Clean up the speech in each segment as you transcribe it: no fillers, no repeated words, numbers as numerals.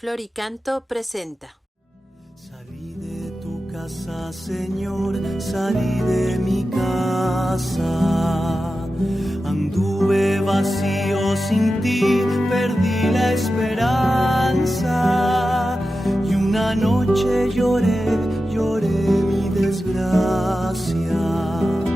Floricanto presenta. Salí de tu casa, Señor, salí de mi casa. Anduve vacío sin ti, perdí la esperanza. Y una noche lloré mi desgracia.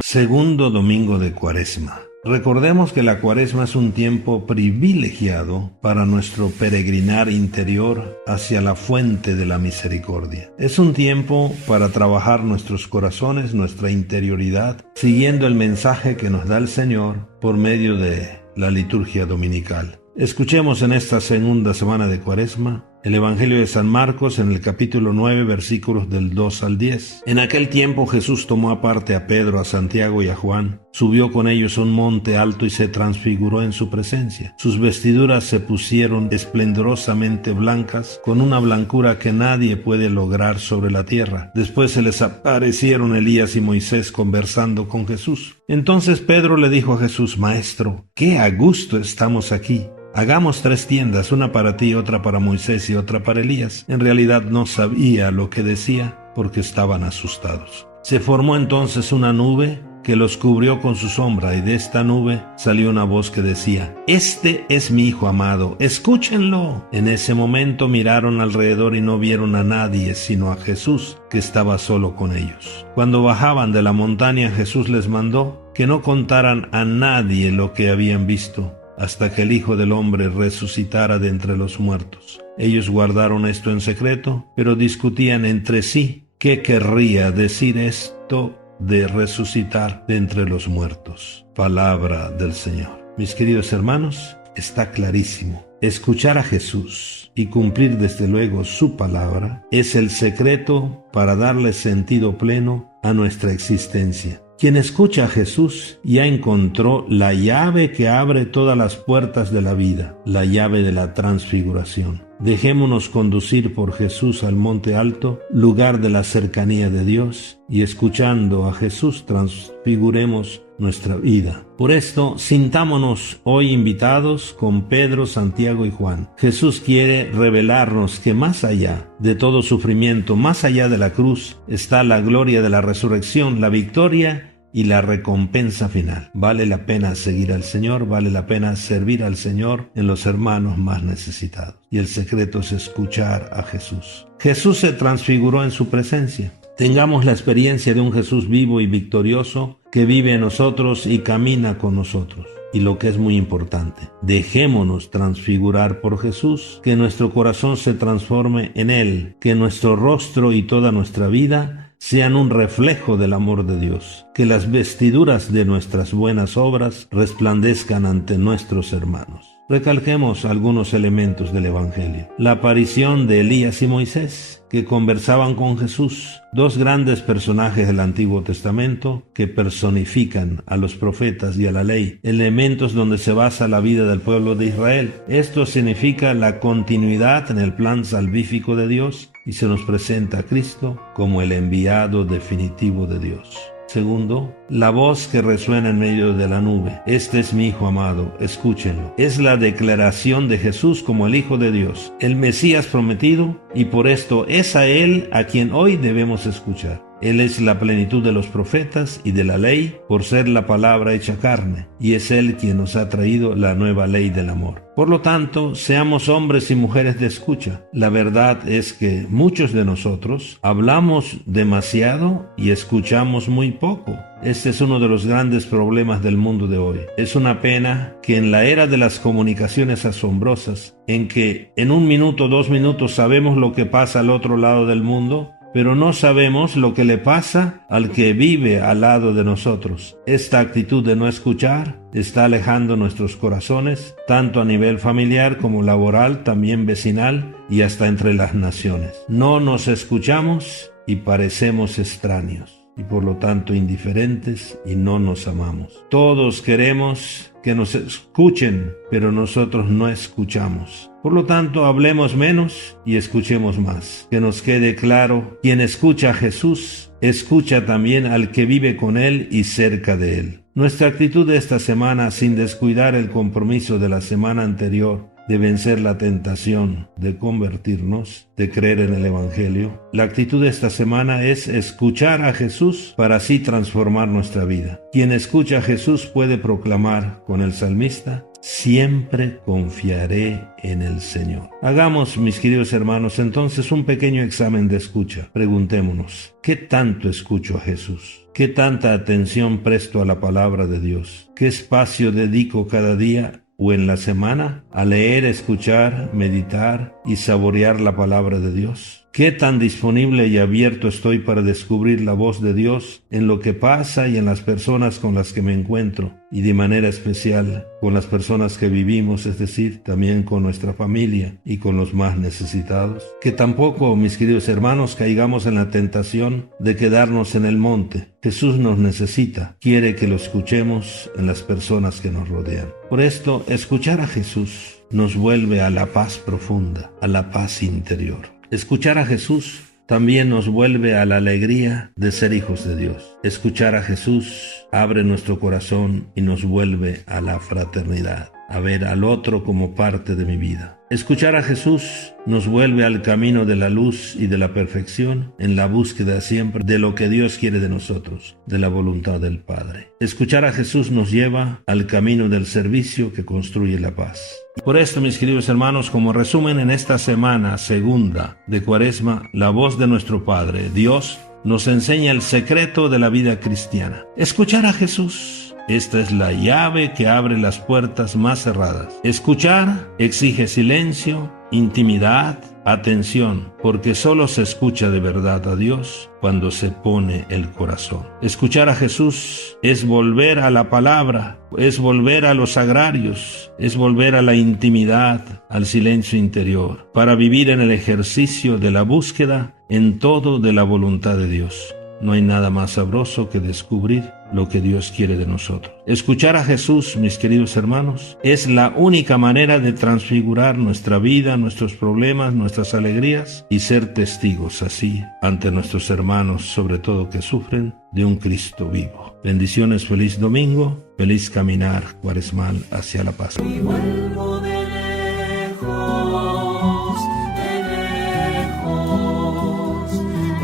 Segundo domingo de Cuaresma. Recordemos que la Cuaresma es un tiempo privilegiado para nuestro peregrinar interior hacia la fuente de la misericordia. Es un tiempo para trabajar nuestros corazones, nuestra interioridad, siguiendo el mensaje que nos da el Señor por medio de la liturgia dominical. Escuchemos en esta segunda semana de Cuaresma el Evangelio de San Marcos en el capítulo 9, versículos del 2 al 10. En aquel tiempo Jesús tomó aparte a Pedro, a Santiago y a Juan, subió con ellos a un monte alto y se transfiguró en su presencia. Sus vestiduras se pusieron esplendorosamente blancas, con una blancura que nadie puede lograr sobre la tierra. Después se les aparecieron Elías y Moisés conversando con Jesús. Entonces Pedro le dijo a Jesús: Maestro, qué a gusto estamos aquí. Hagamos 3 tiendas, una para ti, otra para Moisés y otra para Elías. En realidad no sabía lo que decía porque estaban asustados. Se formó entonces una nube que los cubrió con su sombra, y de esta nube salió una voz que decía: Este es mi Hijo amado, escúchenlo. En ese momento miraron alrededor y no vieron a nadie sino a Jesús, que estaba solo con ellos. Cuando bajaban de la montaña, Jesús les mandó que no contaran a nadie lo que habían visto, hasta que el Hijo del Hombre resucitara de entre los muertos. Ellos guardaron esto en secreto, pero discutían entre sí qué querría decir esto de resucitar de entre los muertos. Palabra del Señor. Mis queridos hermanos, está clarísimo. Escuchar a Jesús y cumplir desde luego su palabra es el secreto para darle sentido pleno a nuestra existencia. Quien escucha a Jesús ya encontró la llave que abre todas las puertas de la vida, la llave de la transfiguración. Dejémonos conducir por Jesús al monte alto, lugar de la cercanía de Dios, y escuchando a Jesús transfiguremos nuestra vida. Por esto, sintámonos hoy invitados con Pedro, Santiago y Juan. Jesús quiere revelarnos que más allá de todo sufrimiento, más allá de la cruz, está la gloria de la resurrección, la victoria y la recompensa final. Vale la pena seguir al Señor, vale la pena servir al Señor en los hermanos más necesitados. Y el secreto es escuchar a Jesús. Jesús se transfiguró en su presencia. Tengamos la experiencia de un Jesús vivo y victorioso que vive en nosotros y camina con nosotros. Y lo que es muy importante, dejémonos transfigurar por Jesús, que nuestro corazón se transforme en Él, que nuestro rostro y toda nuestra vida sean un reflejo del amor de Dios, que las vestiduras de nuestras buenas obras resplandezcan ante nuestros hermanos. Recalquemos algunos elementos del Evangelio. La aparición de Elías y Moisés, que conversaban con Jesús, 2 grandes personajes del Antiguo Testamento que personifican a los profetas y a la ley, elementos donde se basa la vida del pueblo de Israel. Esto significa la continuidad en el plan salvífico de Dios y se nos presenta a Cristo como el enviado definitivo de Dios. Segundo, la voz que resuena en medio de la nube. Este es mi Hijo amado, escúchenlo. Es la declaración de Jesús como el Hijo de Dios, el Mesías prometido, y por esto es a Él a quien hoy debemos escuchar. Él es la plenitud de los profetas y de la ley, por ser la palabra hecha carne, y es Él quien nos ha traído la nueva ley del amor. Por lo tanto, seamos hombres y mujeres de escucha. La verdad es que muchos de nosotros hablamos demasiado y escuchamos muy poco. Este es uno de los grandes problemas del mundo de hoy. Es una pena que en la era de las comunicaciones asombrosas, en que en 1 minuto, 2 minutos sabemos lo que pasa al otro lado del mundo, pero no sabemos lo que le pasa al que vive al lado de nosotros. Esta actitud de no escuchar está alejando nuestros corazones, tanto a nivel familiar como laboral, también vecinal y hasta entre las naciones. No nos escuchamos y parecemos extraños, y por lo tanto indiferentes, y no nos amamos. Todos queremos que nos escuchen, pero nosotros no escuchamos. Por lo tanto, hablemos menos y escuchemos más. Que nos quede claro, quien escucha a Jesús, escucha también al que vive con Él y cerca de Él. Nuestra actitud de esta semana, sin descuidar el compromiso de la semana anterior, de vencer la tentación de convertirnos, de creer en el Evangelio. La actitud de esta semana es escuchar a Jesús para así transformar nuestra vida. Quien escucha a Jesús puede proclamar con el salmista: siempre confiaré en el Señor. Hagamos, mis queridos hermanos, entonces un pequeño examen de escucha. Preguntémonos: ¿qué tanto escucho a Jesús? ¿Qué tanta atención presto a la palabra de Dios? ¿Qué espacio dedico cada día o en la semana a leer, escuchar, meditar y saborear la palabra de Dios? ¿Qué tan disponible y abierto estoy para descubrir la voz de Dios en lo que pasa y en las personas con las que me encuentro, y de manera especial con las personas que vivimos, es decir, también con nuestra familia y con los más necesitados? Que tampoco, mis queridos hermanos, caigamos en la tentación de quedarnos en el monte. Jesús nos necesita, quiere que lo escuchemos en las personas que nos rodean. Por esto, escuchar a Jesús nos vuelve a la paz profunda, a la paz interior. Escuchar a Jesús también nos vuelve a la alegría de ser hijos de Dios. Escuchar a Jesús abre nuestro corazón y nos vuelve a la fraternidad, a ver al otro como parte de mi vida. Escuchar a Jesús nos vuelve al camino de la luz y de la perfección, en la búsqueda siempre de lo que Dios quiere de nosotros, de la voluntad del Padre. Escuchar a Jesús nos lleva al camino del servicio que construye la paz. Por esto, mis queridos hermanos, como resumen, en esta semana segunda de Cuaresma, la voz de nuestro Padre, Dios, nos enseña el secreto de la vida cristiana. Escuchar a Jesús. Esta es la llave que abre las puertas más cerradas. Escuchar exige silencio, intimidad, atención, porque solo se escucha de verdad a Dios cuando se pone el corazón. Escuchar a Jesús es volver a la palabra, es volver a los sagrarios, es volver a la intimidad, al silencio interior, para vivir en el ejercicio de la búsqueda en todo de la voluntad de Dios. No hay nada más sabroso que descubrir lo que Dios quiere de nosotros. Escuchar a Jesús, mis queridos hermanos, es la única manera de transfigurar nuestra vida, nuestros problemas, nuestras alegrías, y ser testigos así ante nuestros hermanos, sobre todo que sufren, de un Cristo vivo. Bendiciones, feliz domingo, feliz caminar cuaresmal hacia la paz. Y vuelvo de lejos,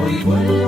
hoy vuelvo